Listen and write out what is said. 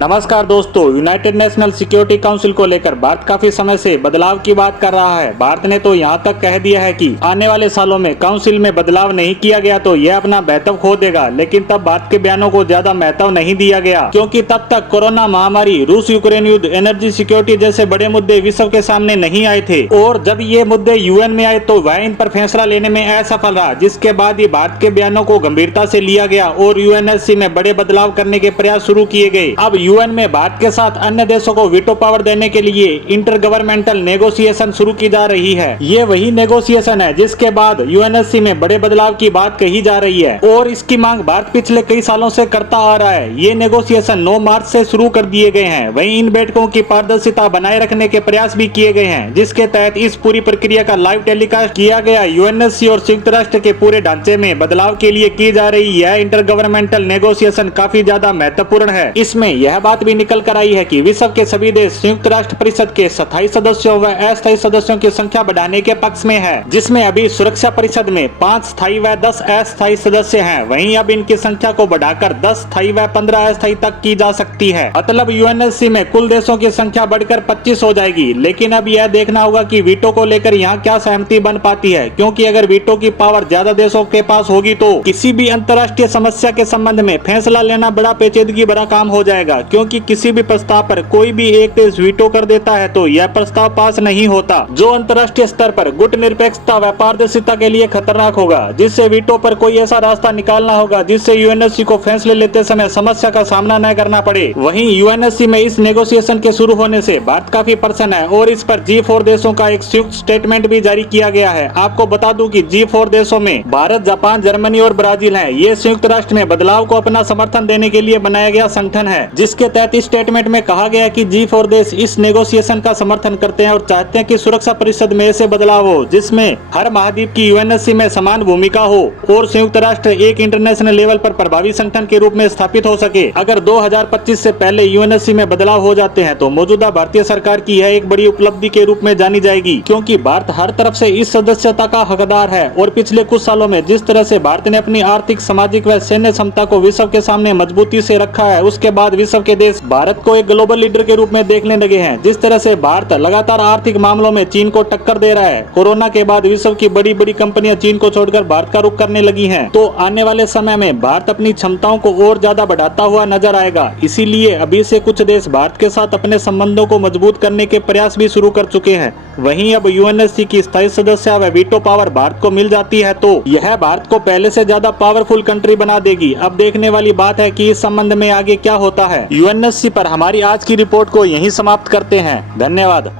नमस्कार दोस्तों, United national security council को लेकर भारत काफी समय से बदलाव की बात कर रहा है। भारत ने तो यहां तक कह दिया है कि आने वाले सालों में काउंसिल में बदलाव नहीं किया गया तो यह अपना महत्व खो देगा। लेकिन तब भारत के बयानों को ज्यादा महत्व नहीं दिया गया, क्योंकि तब तक कोरोना महामारी, रूस यूक्रेन युद्ध, एनर्जी सिक्योरिटी जैसे बड़े मुद्दे विश्व के सामने नहीं आए थे। और जब ये मुद्दे यूएन में आए तो वह इन पर फैसला लेने में असफल रहा, जिसके बाद ही भारत के बयानों को गंभीरता से लिया गया और यूएनएससी में बड़े बदलाव करने के प्रयास शुरू किए गए। अब यूएन में भारत के साथ अन्य देशों को वीटो पावर देने के लिए इंटर गवर्नमेंटल नेगोशिएशन शुरू की जा रही है। ये वही नेगोशिएशन है जिसके बाद यूएनएससी में बड़े बदलाव की बात कही जा रही है और इसकी मांग भारत पिछले कई सालों से करता आ रहा है। ये नेगोशिएशन 9 मार्च से शुरू कर दिए गए हैं। वहीं इन बैठकों की पारदर्शिता बनाए रखने के प्रयास भी किए गए हैं, जिसके तहत इस पूरी प्रक्रिया का लाइव टेलीकास्ट किया गया। यूएनएससी और संयुक्त राष्ट्र के पूरे ढांचे में बदलाव के लिए की जा रही यह इंटर गवर्नमेंटल नेगोशिएशन काफी ज्यादा महत्वपूर्ण है। इसमें यह बात भी निकल कर आई है कि विश्व के सभी देश संयुक्त राष्ट्र परिषद के स्थायी सदस्यों व अस्थायी सदस्यों की संख्या बढ़ाने के पक्ष में है, जिसमें अभी सुरक्षा परिषद में 5 स्थायी व 10 अस्थायी सदस्य हैं। वहीं अब इनकी संख्या को बढ़ाकर 10 स्थायी व 15 अस्थायी तक की जा सकती है। मतलब यूएनएससी में कुल देशों की संख्या बढ़कर 25 हो जाएगी। लेकिन अब यह देखना होगा कि वीटो को लेकर यहाँ क्या सहमति बन पाती है, क्योंकि अगर वीटो की पावर ज्यादा देशों के पास होगी तो किसी भी अंतर्राष्ट्रीय समस्या के संबंध में फैसला लेना बड़ा पेचीदगी भरा काम हो जाएगा। क्योंकि किसी भी प्रस्ताव पर कोई भी एक देश वीटो कर देता है तो यह प्रस्ताव पास नहीं होता, जो अंतर्राष्ट्रीय स्तर पर गुट निरपेक्षता व पारदर्शिता के लिए खतरनाक होगा। जिससे वीटो पर कोई ऐसा रास्ता निकालना होगा जिससे यूएनएससी को फैसले लेते समय समस्या का सामना न करना पड़े। वहीं यूएनएससी में इस नेगोशिएशन के शुरू होने से भारत काफी प्रसन्न है और इस पर G4 देशों का एक संयुक्त स्टेटमेंट भी जारी किया गया है। आपको बता दूं कि G4 देशों में भारत, जापान, जर्मनी और ब्राजील है। ये संयुक्त राष्ट्र में बदलाव को अपना समर्थन देने के लिए बनाया गया संगठन है, जिसके तहत इस स्टेटमेंट में कहा गया कि G4 देश इस नेगोशिएशन का समर्थन करते हैं और चाहते हैं कि सुरक्षा परिषद में ऐसे बदलाव हो जिसमें हर महाद्वीप की यूएनएससी में समान भूमिका हो और संयुक्त राष्ट्र एक इंटरनेशनल लेवल पर प्रभावी संगठन के रूप में स्थापित हो सके। अगर 2025 से पहले यूएनएससी में बदलाव हो जाते हैं तो मौजूदा भारतीय सरकार की यह एक बड़ी उपलब्धि के रूप में जानी जाएगी, क्योंकि भारत हर तरफ से इस सदस्यता का हकदार है। और पिछले कुछ सालों में जिस तरह से भारत ने अपनी आर्थिक, सामाजिक व सैन्य क्षमता को विश्व के सामने मजबूती से रखा है, उसके बाद विश्व के देश भारत को एक ग्लोबल लीडर के रूप में देखने लगे हैं। जिस तरह से भारत लगातार आर्थिक मामलों में चीन को टक्कर दे रहा है, कोरोना के बाद विश्व की बड़ी बड़ी कंपनियां चीन को छोड़कर भारत का रुख करने लगी हैं, तो आने वाले समय में भारत अपनी क्षमताओं को और ज्यादा बढ़ाता हुआ नजर आएगा। इसीलिए अभी से कुछ देश भारत के साथ अपने संबंधों को मजबूत करने के प्रयास भी शुरू कर चुके हैं। वहीं अब यूएनएससी की स्थायी सदस्य व वीटो पावर भारत को मिल जाती है तो यह भारत को पहले से ज्यादा पावरफुल कंट्री बना देगी। अब देखने वाली बात है कि इस संबंध में आगे क्या होता है। यूएनएससी पर हमारी आज की रिपोर्ट को यहीं समाप्त करते हैं। धन्यवाद।